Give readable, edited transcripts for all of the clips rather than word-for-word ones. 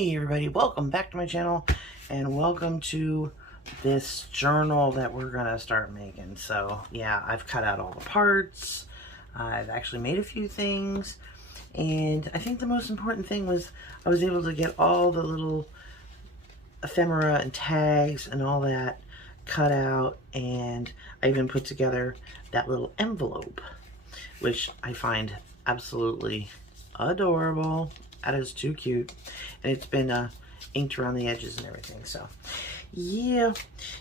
Hey everybody, welcome back to my channel and welcome to this journal that we're gonna start making. So yeah, I've cut out all the parts, I've actually made a few things, and I think the most important thing was I was able to get all the little ephemera and tags and all that cut out, and I even put together that little envelope, which I find absolutely adorable. That is too cute, and it's been inked around the edges and everything. So yeah,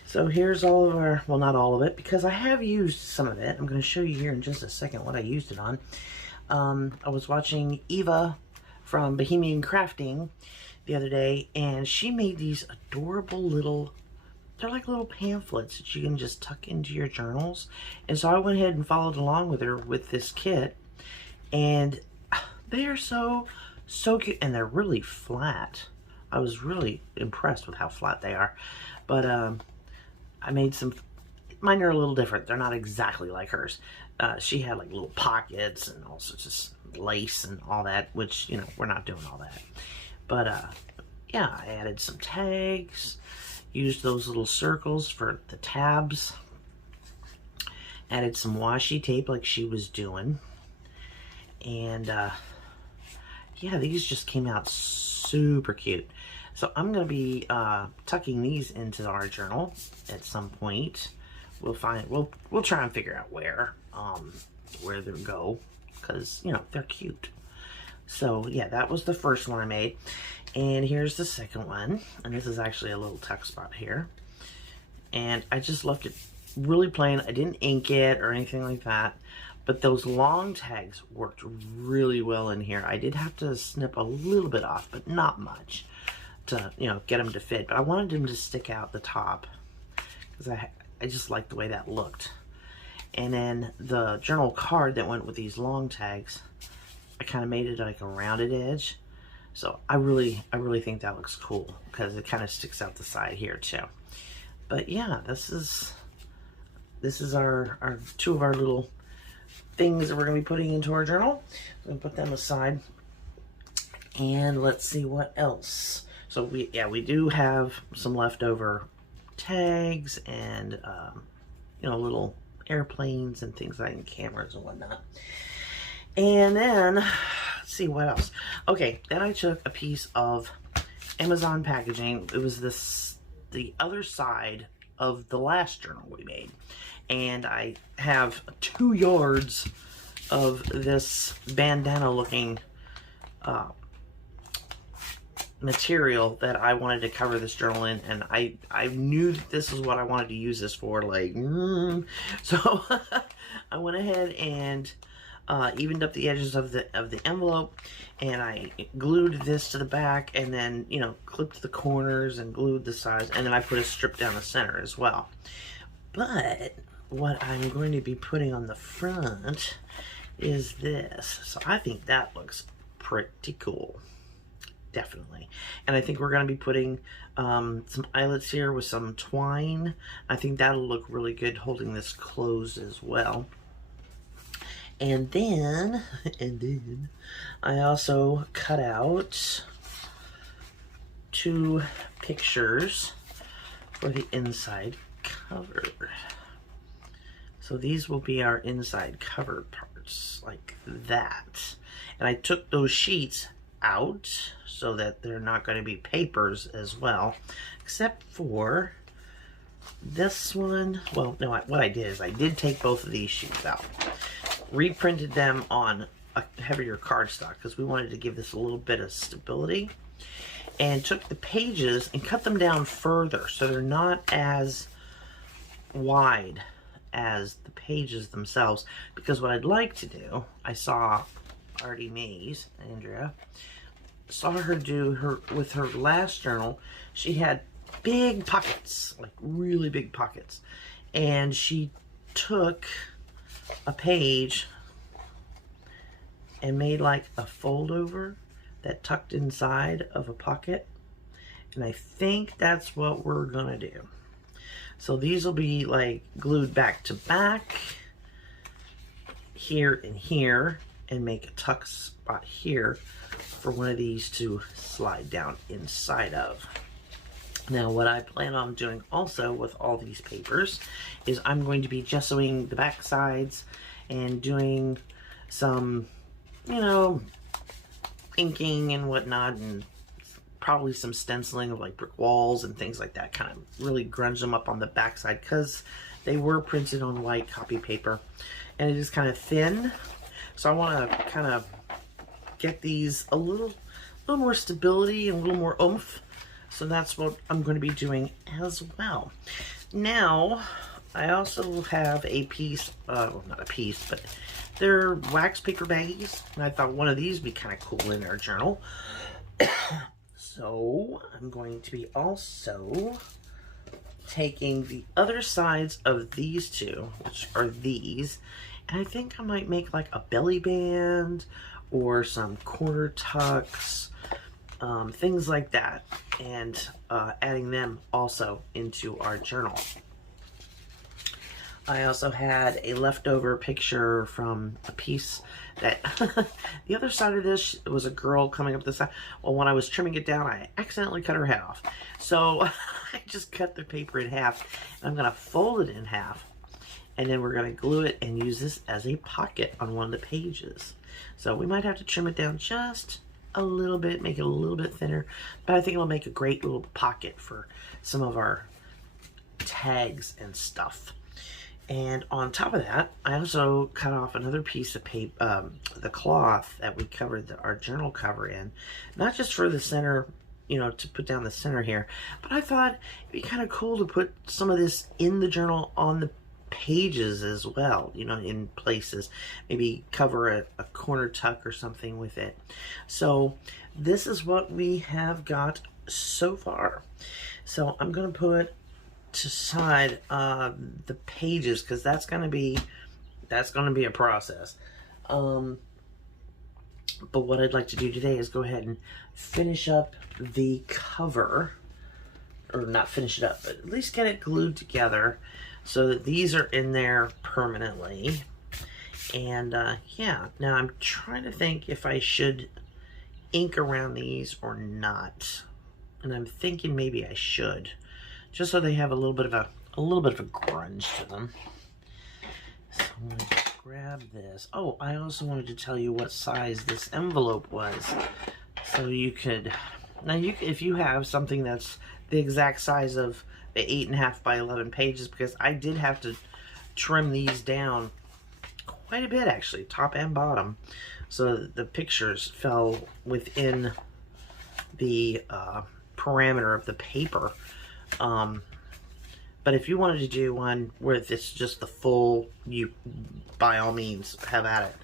so here's all of our, well, not all of it, because I have used some of it. I'm going to show you here in just a second what I used it on. I was watching Eva from Bohemian Crafting the other day, and she made these adorable little, they're like little pamphlets that you can just tuck into your journals. And so I went ahead and followed along with her with this kit, and they are so cute, and they're really flat. I was really impressed with how flat they are. But I made some, mine are a little different. They're not exactly like hers. She had like little pockets and also just lace and all that, which, you know, we're not doing all that. But yeah, I added some tags, used those little circles for the tabs, added some washi tape like she was doing, and yeah, these just came out super cute. So I'm going to be tucking these into our journal at some point. We'll try and figure out where they go, because, you know, they're cute. So yeah, that was the first one I made. And here's the second one. And this is actually a little tuck spot here. And I just left it really plain. I didn't ink it or anything like that. But those long tags worked really well in here. I did have to snip a little bit off, but not much, to, you know, get them to fit. But I wanted them to stick out the top because I just liked the way that looked. And then the journal card that went with these long tags, I kind of made it like a rounded edge. So I really think that looks cool because it kind of sticks out the side here too. But yeah, this is our two of our little things that we're going to be putting into our journal. I'm going to put them aside, and let's see what else. So we do have some leftover tags and you know, little airplanes and things like cameras and whatnot. And then let's see what else. Okay, then I took a piece of Amazon packaging. It was the other side of the last journal we made. And I have 2 yards of this bandana looking material that I wanted to cover this journal in, and I knew that this is what I wanted to use this for, like, so I went ahead and evened up the edges of the envelope, and I glued this to the back, and then, you know, clipped the corners and glued the sides, and then I put a strip down the center as well. But what I'm going to be putting on the front is this. So I think that looks pretty cool. Definitely. And I think we're going to be putting some eyelets here with some twine. I think that'll look really good holding this closed as well. And then I also cut out 2 pictures for the inside cover. So these will be our inside cover parts, like that. And I took those sheets out so that they're not going to be papers as well, except for this one. Well, no, what I did is I did take both of these sheets out, reprinted them on a heavier cardstock because we wanted to give this a little bit of stability, and took the pages and cut them down further so they're not as wide as the pages themselves. Because what I'd like to do, I saw Artie Mays, Andrea, saw her do with her last journal. She had big pockets, like really big pockets, and she took a page and made like a fold over that tucked inside of a pocket, and I think that's what we're gonna do. So these will be like glued back to back here and here, and make a tuck spot here for one of these to slide down inside of. Now what I plan on doing also with all these papers is I'm going to be gessoing the back sides and doing some, you know, inking and whatnot, and probably some stenciling of like brick walls and things like that, kind of really grunge them up on the back side because they were printed on white copy paper and it is kind of thin. So I want to kind of get these a little more stability and a little more oomph. So that's what I'm going to be doing as well. Now, I also have a piece, well, not a piece, but they're wax paper baggies. And I thought one of these would be kind of cool in our journal. So, I'm going to be also taking the other sides of these two, which are these, and I think I might make like a belly band or some corner tucks, things like that, and adding them also into our journal. I also had a leftover picture from a piece that the other side of this was a girl coming up the side. Well, when I was trimming it down, I accidentally cut her head off. So I just cut the paper in half, and I'm going to fold it in half, and then we're going to glue it and use this as a pocket on one of the pages. So we might have to trim it down just a little bit, make it a little bit thinner, but I think it'll make a great little pocket for some of our tags and stuff. And on top of that, I also cut off another piece of paper, the cloth that we covered our journal cover in, not just for the center, you know, to put down the center here, but I thought it'd be kind of cool to put some of this in the journal on the pages as well, you know, in places, maybe cover a corner tuck or something with it. So this is what we have got so far. So I'm going to put to side the pages, because that's going to be a process. But what I'd like to do today is go ahead and finish up the cover, or not finish it up, but at least get it glued together so that these are in there permanently. And yeah, now I'm trying to think if I should ink around these or not, and I'm thinking maybe I should, just so they have a little bit of a grunge to them. So I'm going to grab this. Oh, I also wanted to tell you what size this envelope was, so you could, now you, if you have something that's the exact size of the 8.5 by 11 pages, because I did have to trim these down quite a bit actually, top and bottom, so the pictures fell within the parameter of the paper. But if you wanted to do one where it's just the full, you by all means have at it.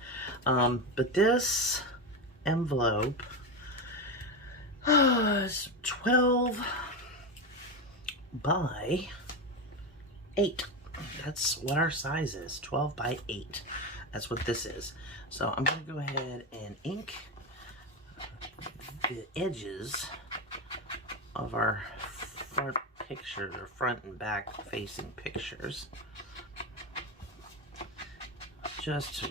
But this envelope is 12 by 8. That's what our size is, 12 by 8. That's what this is. So I'm going to go ahead and ink the edges of our front pictures, or front and back facing pictures, just to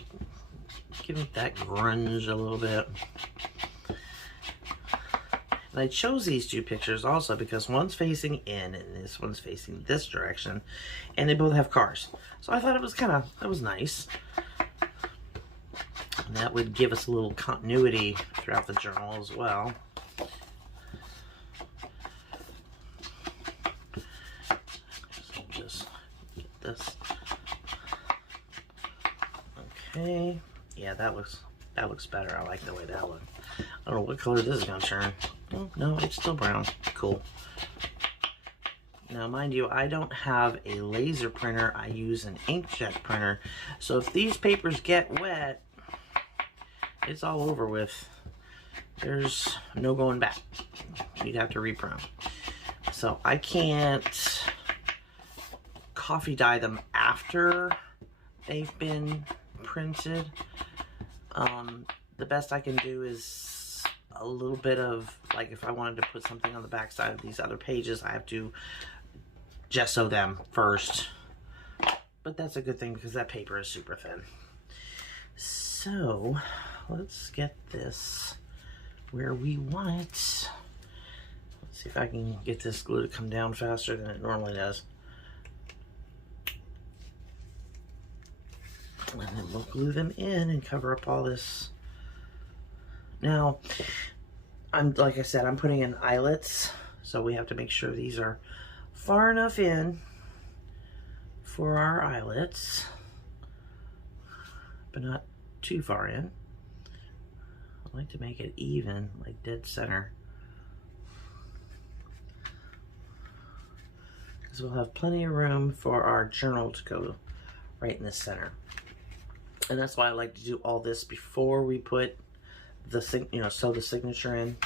give it that grunge a little bit. And I chose these two pictures also because one's facing in and this one's facing this direction, and they both have cars, so I thought it was that was nice, and that would give us a little continuity throughout the journal as well. This. Okay, yeah, that looks better. I like the way that looked. I don't know what color this is gonna turn. Oh, no, it's still brown. Cool. Now, mind you, I don't have a laser printer. I use an inkjet printer. So if these papers get wet, it's all over with. There's no going back. You'd have to reprint. So I can't coffee dye them after they've been printed. The best I can do is a little bit of, like, if I wanted to put something on the back side of these other pages, I have to gesso them first. But that's a good thing because that paper is super thin. So let's get this where we want it. Let's see if I can get this glue to come down faster than it normally does. And then we'll glue them in and cover up all this. Now, like I said, I'm putting in eyelets, so we have to make sure these are far enough in for our eyelets, but not too far in. I like to make it even, like dead center, because we'll have plenty of room for our journal to go right in the center. And that's why I like to do all this before we put the sew the signature in,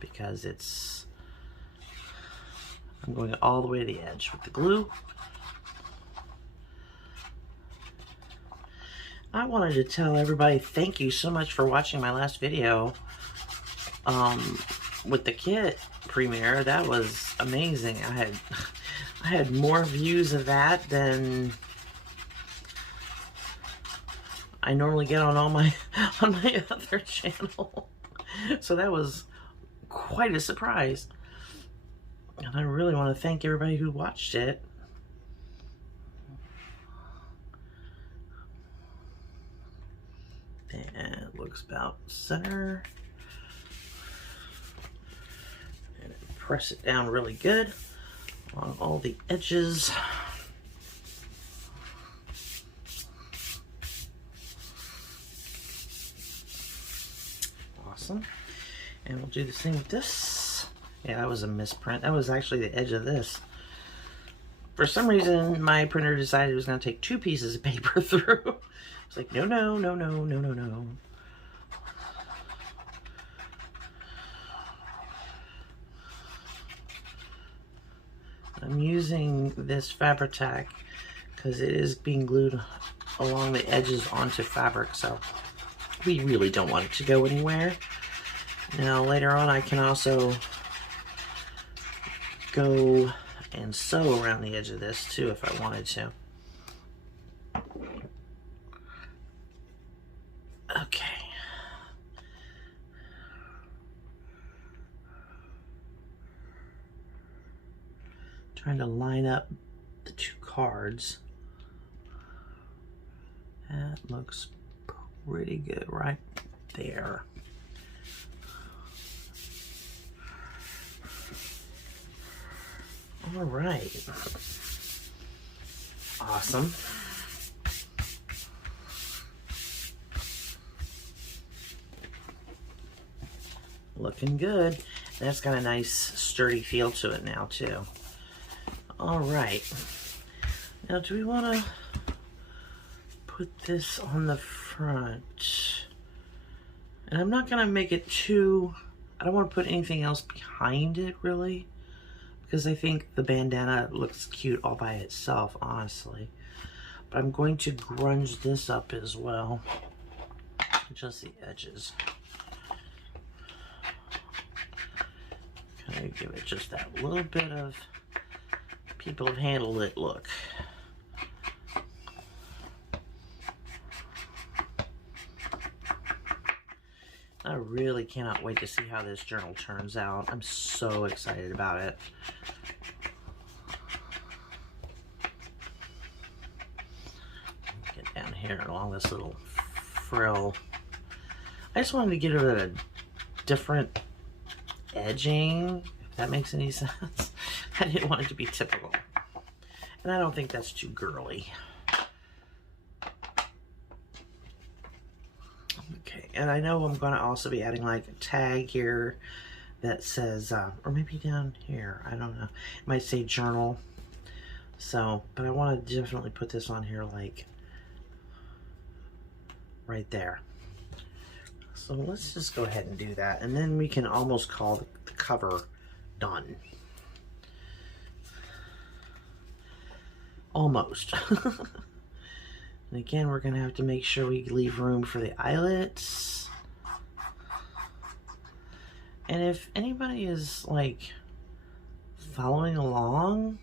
because I'm going all the way to the edge with the glue. I wanted to tell everybody thank you so much for watching my last video with the kit premiere. That was amazing. I had more views of that than I normally get on all my other channel. So that was quite a surprise. And I really want to thank everybody who watched it. And it looks about center. And press it down really good on all the edges. Awesome. And we'll do the same with this. Yeah, that was a misprint. That was actually the edge of this. For some reason, my printer decided it was going to take 2 pieces of paper through. It's like, no, no, no, no, no, no, no. I'm using this Fabri-Tac because it is being glued along the edges onto fabric, so we really don't want it to go anywhere. Now later on I can also go and sew around the edge of this too if I wanted to. Okay. Trying to line up the 2 cards. That looks pretty good right there. All right. Awesome. Looking good. That's got a nice sturdy feel to it now too. All right. Now, do we want to put this on the front? And I'm not going to make it too, I don't want to put anything else behind it really, because I think the bandana looks cute all by itself, honestly. But I'm going to grunge this up as well, just the edges. Kind of give it just that little bit of people have handled it look. I really cannot wait to see how this journal turns out. I'm so excited about it. Get down here along this little frill. I just wanted to get it at a different edging, if that makes any sense. I didn't want it to be typical. And I don't think that's too girly. Okay, and I know I'm going to also be adding like a tag here that says, or maybe down here, I don't know. It might say journal. So, but I want to definitely put this on here like right there. So let's just go ahead and do that. And then we can almost call the cover done. Almost. And again, we're going to have to make sure we leave room for the eyelets. And if anybody is like following along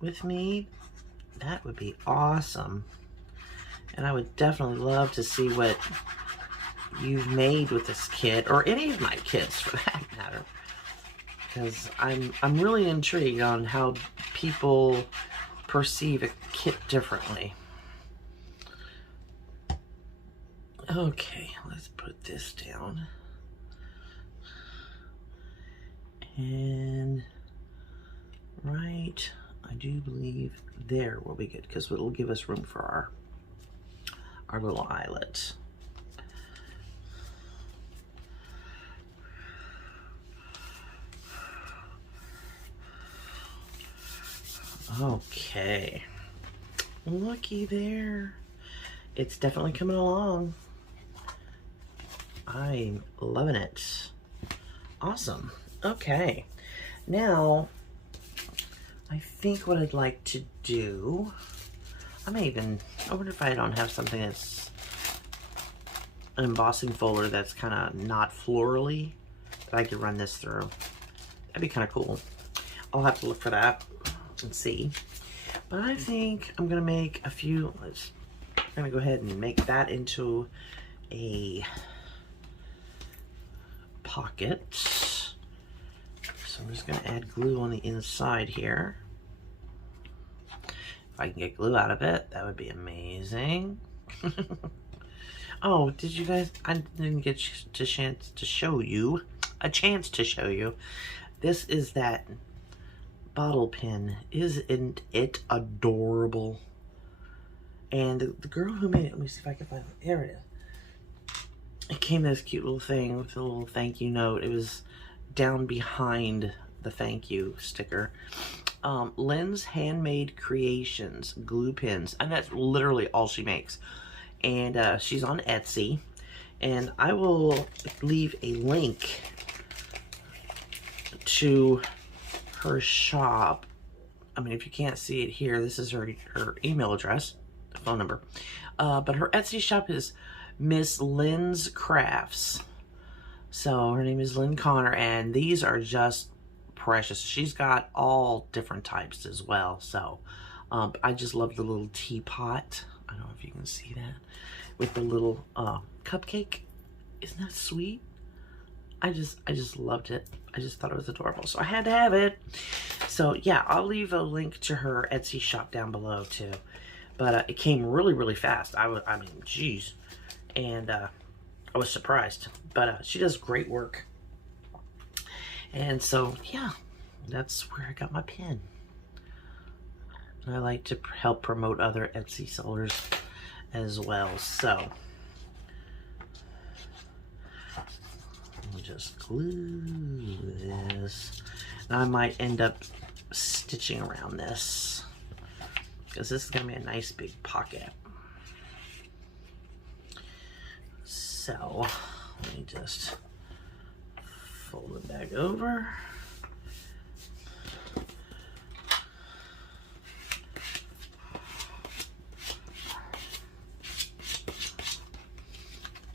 with me, that would be awesome. And I would definitely love to see what you've made with this kit, or any of my kits for that matter, because I'm really intrigued on how people perceive a kit differently. Okay, let's put this down. And right, I do believe there will be good, because it'll give us room for our little eyelet. Okay, looky there. It's definitely coming along. I'm loving it. Awesome. Okay, now I think what I'd like to do, I wonder if I don't have something that's an embossing folder that's kind of not florally that I could run this through. That'd be kind of cool. I'll have to look for that and see. But I think I'm gonna make a few. I'm gonna go ahead and make that into a pocket. So I'm just gonna add glue on the inside here. If I can get glue out of it, that would be amazing. Oh, did you guys? I didn't get a chance to show you. This is that bottle pin. Isn't it adorable? And the girl who made it, let me see if I can find it. Here it is. It came in this cute little thing with a little thank you note. It was down behind the thank you sticker. Lynn's Handmade Creations glue pins, and that's literally all she makes. And she's on Etsy, and I will leave a link to her shop. I mean, if you can't see it here, this is her email address, phone number. But her Etsy shop is Miss Lynn's Crafts. So her name is Lynn Connor, and these are just precious. She's got all different types as well. So I just love the little teapot. I don't know if you can see that, with the little cupcake. Isn't that sweet? I just loved it. I just thought it was adorable, so I had to have it. So yeah, I'll leave a link to her Etsy shop down below too. But it came really fast. I mean, geez, and I was surprised. But she does great work, and so yeah, that's where I got my pin. And I like to help promote other Etsy sellers as well. So I'll just glue this. Now I might end up stitching around this, because this is going to be a nice big pocket. So let me just fold it back over.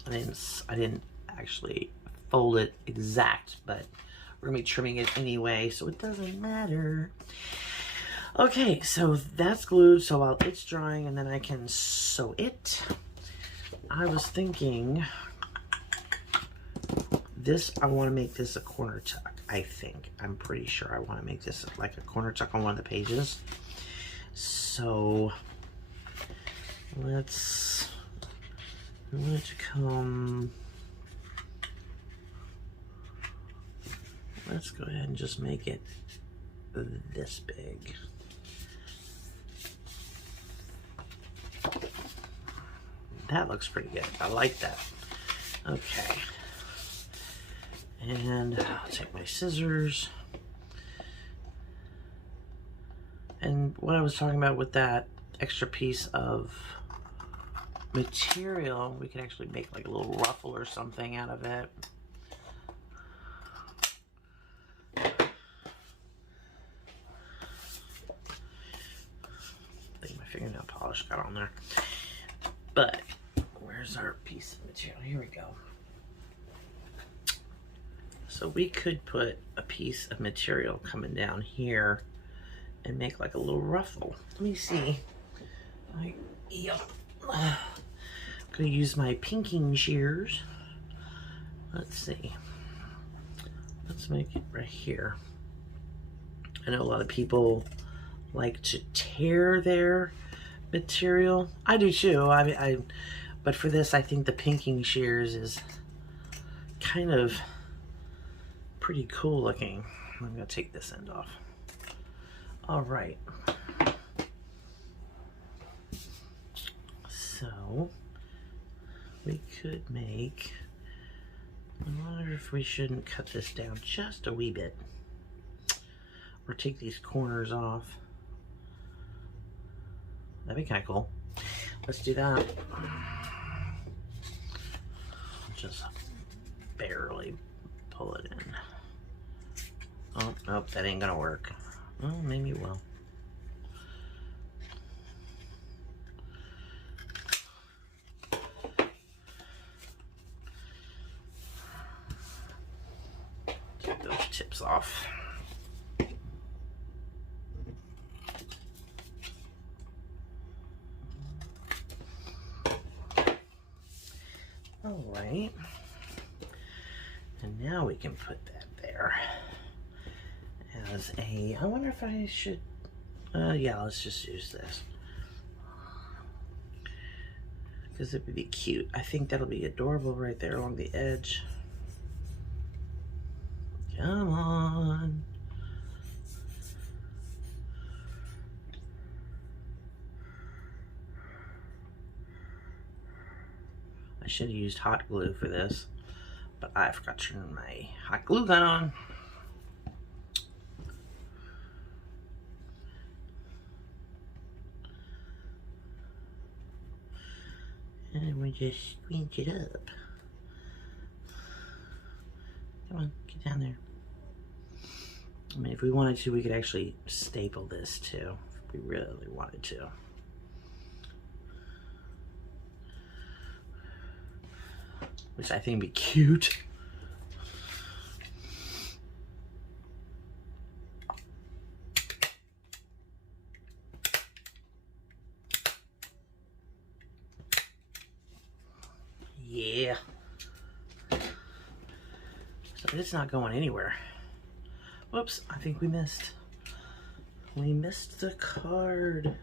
I didn't actually fold it exact, but we're gonna be trimming it anyway, so it doesn't matter. Okay, so that's glued, so while it's drying, and then I can sew it. I was thinking this, I want to make this a corner tuck. I'm pretty sure I want to make this like a corner tuck on one of the pages. So let's go ahead and just make it this big. That looks pretty good. I like that. Okay. And I'll take my scissors. And what I was talking about with that extra piece of material, we can actually make like a little ruffle or something out of it. I think my fingernail polish got on there. But where's our piece of material? Here we go. So we could put a piece of material coming down here and make like a little ruffle. Let me see. I'm gonna use my pinking shears. Let's see. Let's make it right here. I know a lot of people like to tear their material. I do too. But for this, I think the pinking shears is kind of pretty cool looking. I'm gonna take this end off. All right. So we could make, I wonder if we shouldn't cut this down just a wee bit, or take these corners off. That'd be kind of cool. Let's do that. Just barely pull it in. Oh, nope, that ain't gonna work. Oh, maybe it will. Take those tips off. All right. And now we can put that there as a, I wonder if I should, yeah, let's just use this. Because it would be cute. I think that'll be adorable right there along the edge. Come on. I should have used hot glue for this, but I forgot to turn my hot glue gun on. And we just squinch it up. Come on, get down there. I mean, if we wanted to, we could actually staple this too, if we really wanted to. Which I think would be cute. Yeah. So it's not going anywhere. Whoops, I think we missed. We missed the card.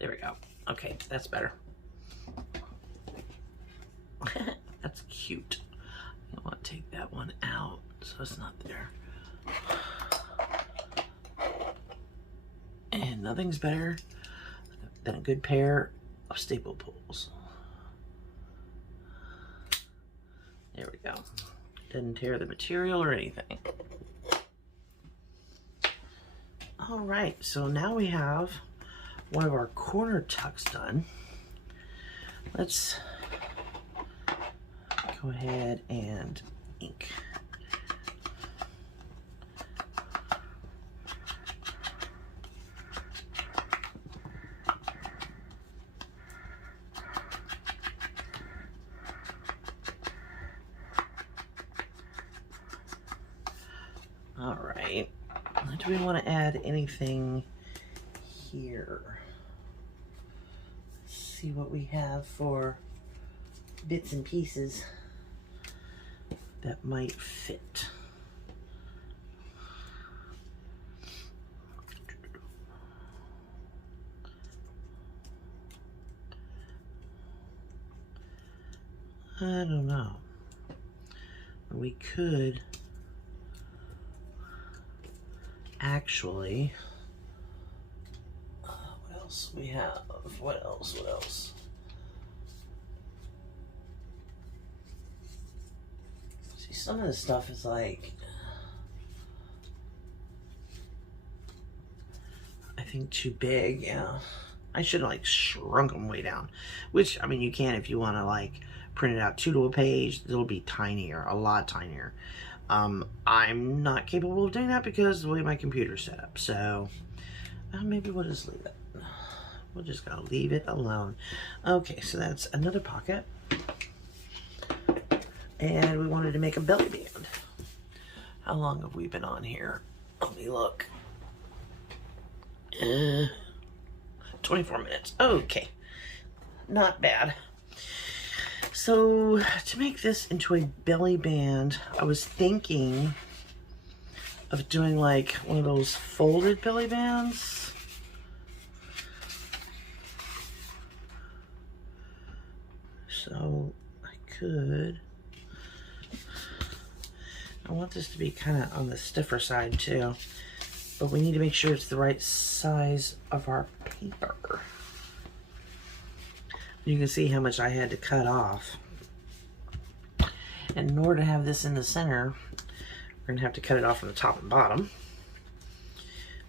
There we go. Okay, that's better. That's cute. I want to take that one out so it's not there. And nothing's better than a good pair of staple pulls. There we go. Didn't tear the material or anything. All right, so now we have one of our corner tucks done. Let's go ahead and ink. All right, do we want to add anything here? Let's see what we have for bits and pieces that might fit. I don't know. We could actually, what else we have? What else? See, some of this stuff is like, I think too big, yeah. I should have like shrunk them way down, which, I mean, you can if you want to like print it out 2 to a page. It'll be tinier, a lot tinier. I'm not capable of doing that because of the way my computer's set up. So maybe we'll just leave it. We're just gonna leave it alone. Okay, so that's another pocket. And we wanted to make a belly band. How long have we been on here? Let me look. 24 minutes. Okay. Not bad. So, to make this into a belly band, I was thinking of doing like one of those folded belly bands. So, I want this to be kind of on the stiffer side too, but we need to make sure it's the right size of our paper. You can see how much I had to cut off. And in order to have this in the center, we're going to have to cut it off from the top and bottom.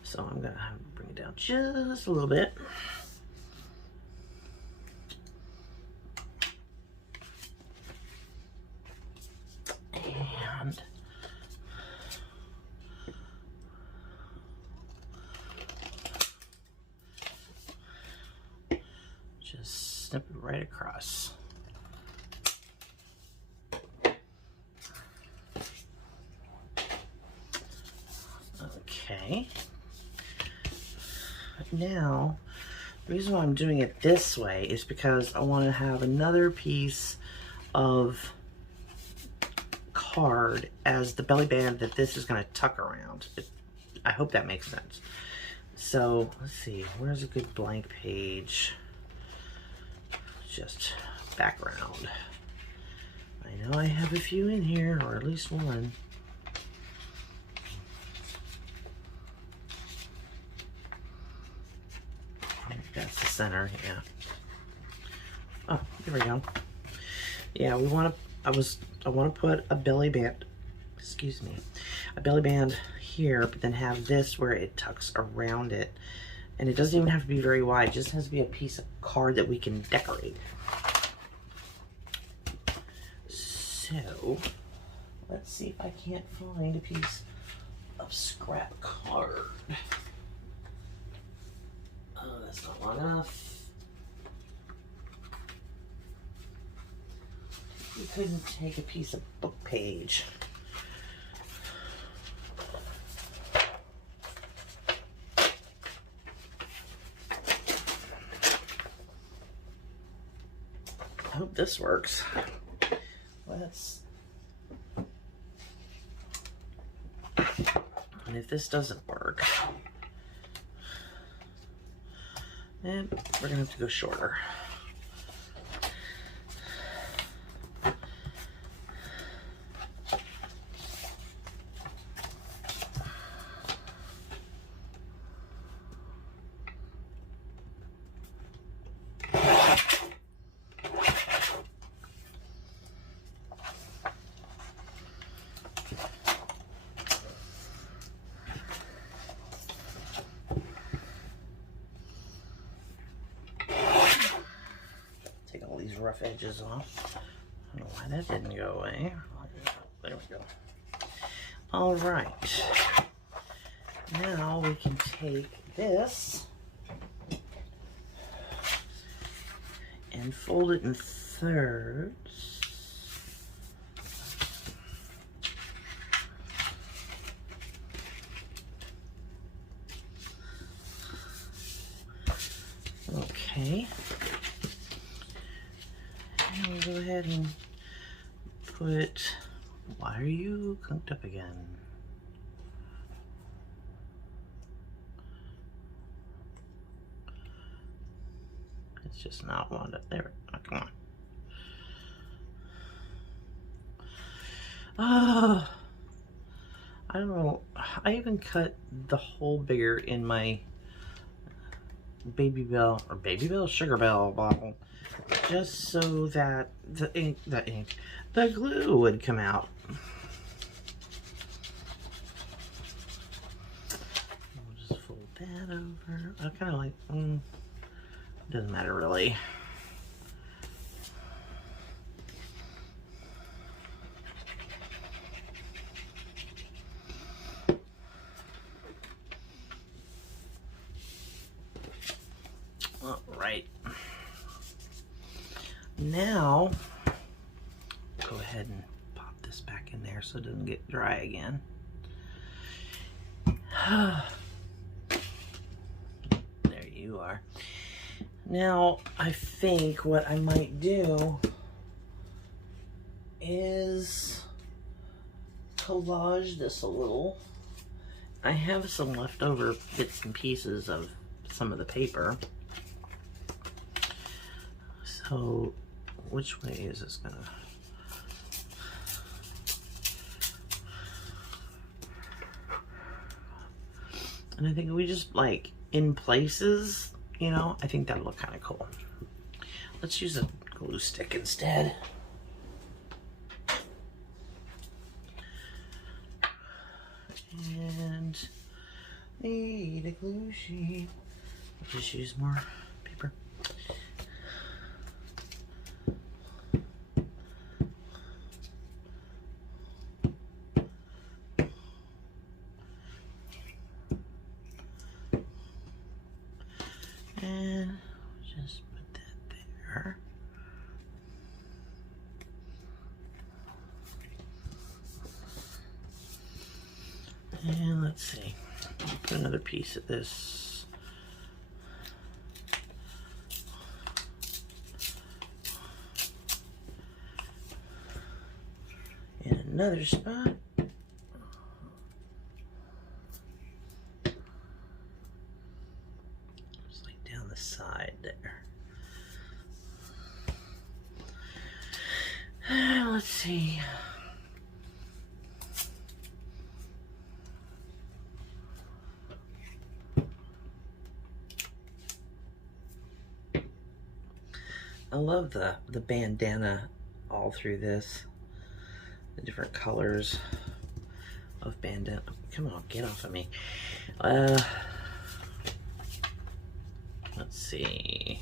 So I'm going to bring it down just a little bit. And just snip it right across. Okay. Now, the reason why I'm doing it this way is because I want to have another piece of card as the belly band that this is going to tuck around. I hope that makes sense. So, let's see, where's a good blank page? Just background. I know I have a few in here, or at least one. That's the center, yeah. Oh, there we go. Yeah, we want to, I want to put a belly band, excuse me, a belly band here, but then have this where it tucks around it. And it doesn't even have to be very wide, it just has to be a piece of card that we can decorate. So, let's see if I can't find a piece of scrap card. Oh, that's not long enough. We couldn't take a piece of book page. I hope this works. And if this doesn't work, then we're gonna have to go shorter. Take all these rough edges off. I don't know why that didn't go away. There we go. All right. Now we can take this and fold it in thirds. Okay. And we'll go ahead and put, why are you conked up again? It's just not wound up there. Oh, come on. Oh, I don't know. I even cut the hole bigger in my Baby Bell Sugar Bell bottle, just so that the glue would come out. We'll just fold that over. I kind of like, doesn't matter really. All right. Now, go ahead and pop this back in there so it doesn't get dry again. you are. Now, I think what I might do is collage this a little. I have some leftover bits and pieces of some of the paper. So, which way is this gonna? And I think we just like in places, you know, I think that'll look kind of cool. Let's use a glue stick instead. And need a glue sheet. I'll just use more paper. And just put that there. And let's see, put another piece of this. In another spot. Just like down the side there. Let's see. I love the bandana all through this. The different colors of bandana. Come on, get off of me. Let's see.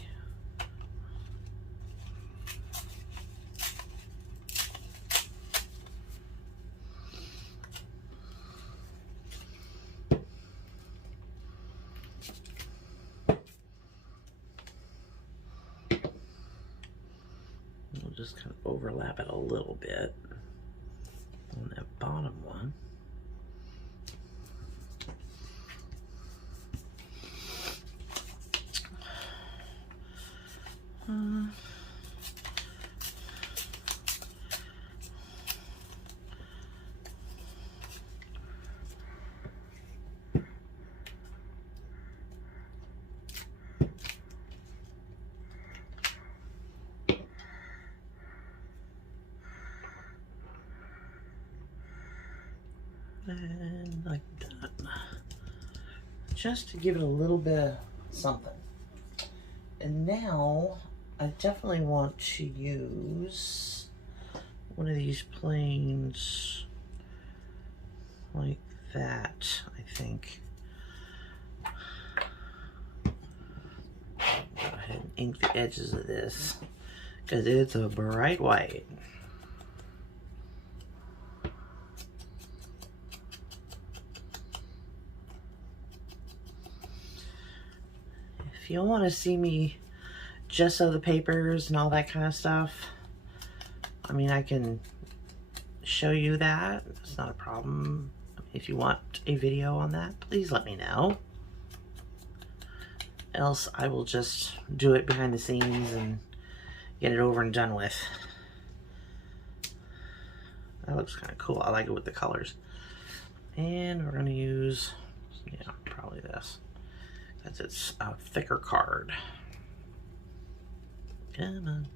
We'll just kind of overlap it a little bit on that bottom one. And like that. Just to give it a little bit of something. And now I definitely want to use one of these planes like that, I think. Go ahead and ink the edges of this because it's a bright white. If you want to see me gesso the papers and all that kind of stuff, I mean, I can show you that. It's not a problem. If you want a video on that, please let me know. Else I will just do it behind the scenes and get it over and done with. That looks kind of cool. I like it with the colors. And we're going to use, yeah, probably this. Because it's a thicker card. Come on.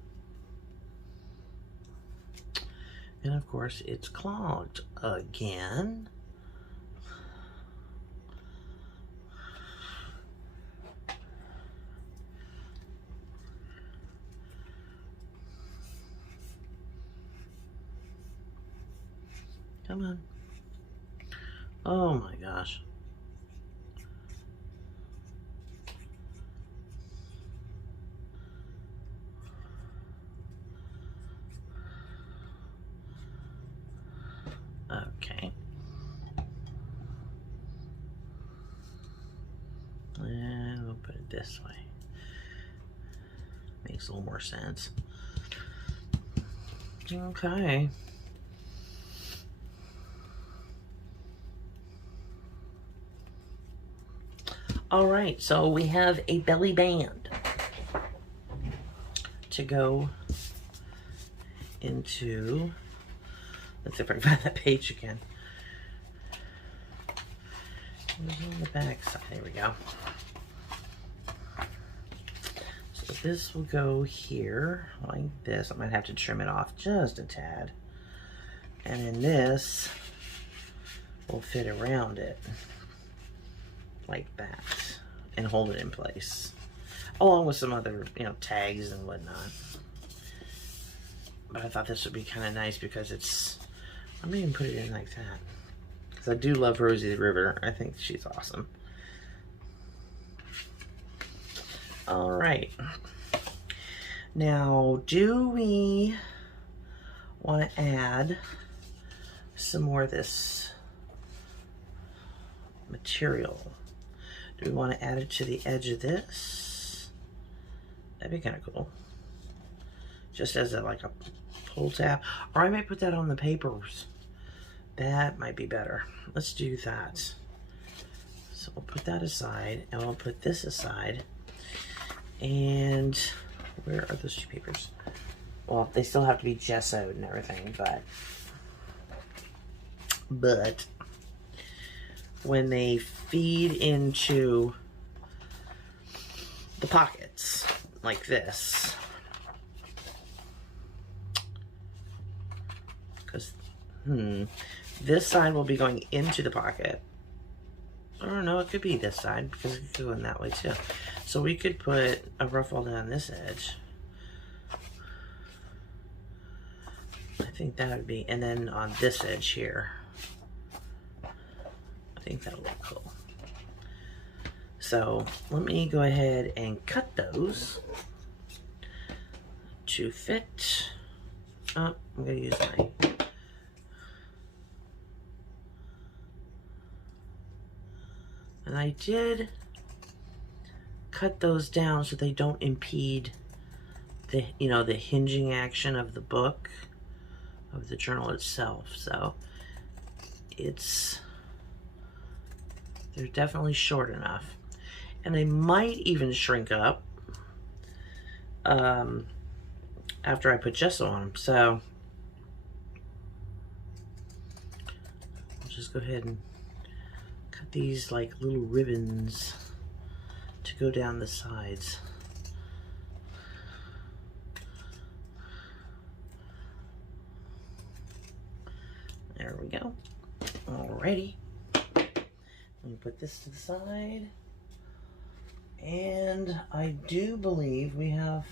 And of course, it's clogged again. Come on. Oh my gosh. Okay. And we'll put it this way. Makes a little more sense. Okay. All right, so we have a belly band to go into. Let's see if I can find that page again. It was on the back side. There we go. So this will go here like this. I might have to trim it off just a tad. And then this will fit around it like that and hold it in place, along with some other, tags and whatnot. But I thought this would be kind of nice because it's, I'm gonna even put it in like that because I do love Rosie the Riveter. I think she's awesome. All right, now do we want to add some more of this material? Do we want to add it to the edge of this? That'd be kind of cool. Just as like a pull tab. Or I might put that on the papers. That might be better. Let's do that. So we'll put that aside and we'll put this aside. And where are those two papers? Well, they still have to be gessoed and everything, but when they feed into the pockets like this, because this side will be going into the pocket. Or no, it could be this side because it could go in that way too. So we could put a ruffle down this edge. I think that would be, and then on this edge here. I think that'll look cool. So let me go ahead and cut those to fit. Oh, I'm gonna use my, and I did cut those down so they don't impede the, the hinging action of the book, of the journal itself. So they're definitely short enough, and they might even shrink up after I put gesso on them. So I'll just go ahead and cut these like little ribbons to go down the sides. There we go. Alrighty. Let me put this to the side. And I do believe we have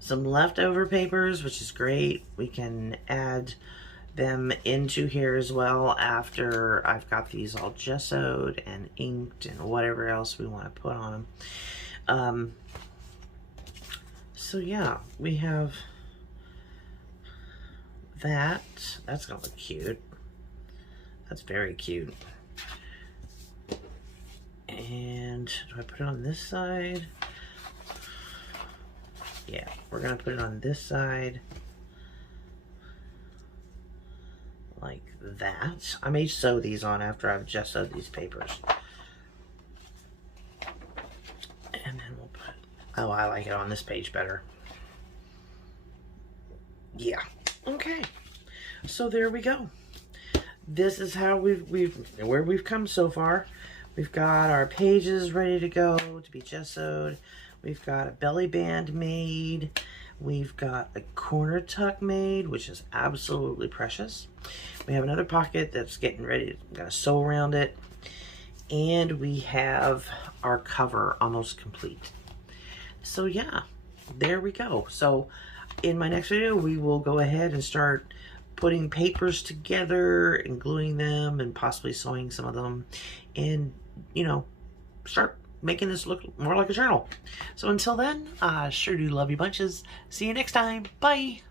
some leftover papers, which is great. We can add them into here as well after I've got these all gessoed and inked and whatever else we want to put on them. So yeah, we have that. That's gonna look cute. That's very cute. And do I put it on this side? Yeah, we're gonna put it on this side like that. I may sew these on after I've gessoed these papers. And then we'll put, oh, I like it on this page better. Yeah, okay. So there we go. This is how where we've come so far. We've got our pages ready to go to be gessoed. We've got a belly band made. We've got a corner tuck made, which is absolutely precious. We have another pocket that's getting ready. I'm gonna sew around it. And we have our cover almost complete. So yeah, there we go. So in my next video, we will go ahead and start putting papers together and gluing them and possibly sewing some of them and, start making this look more like a journal. So until then, I sure do love you bunches. See you next time. Bye.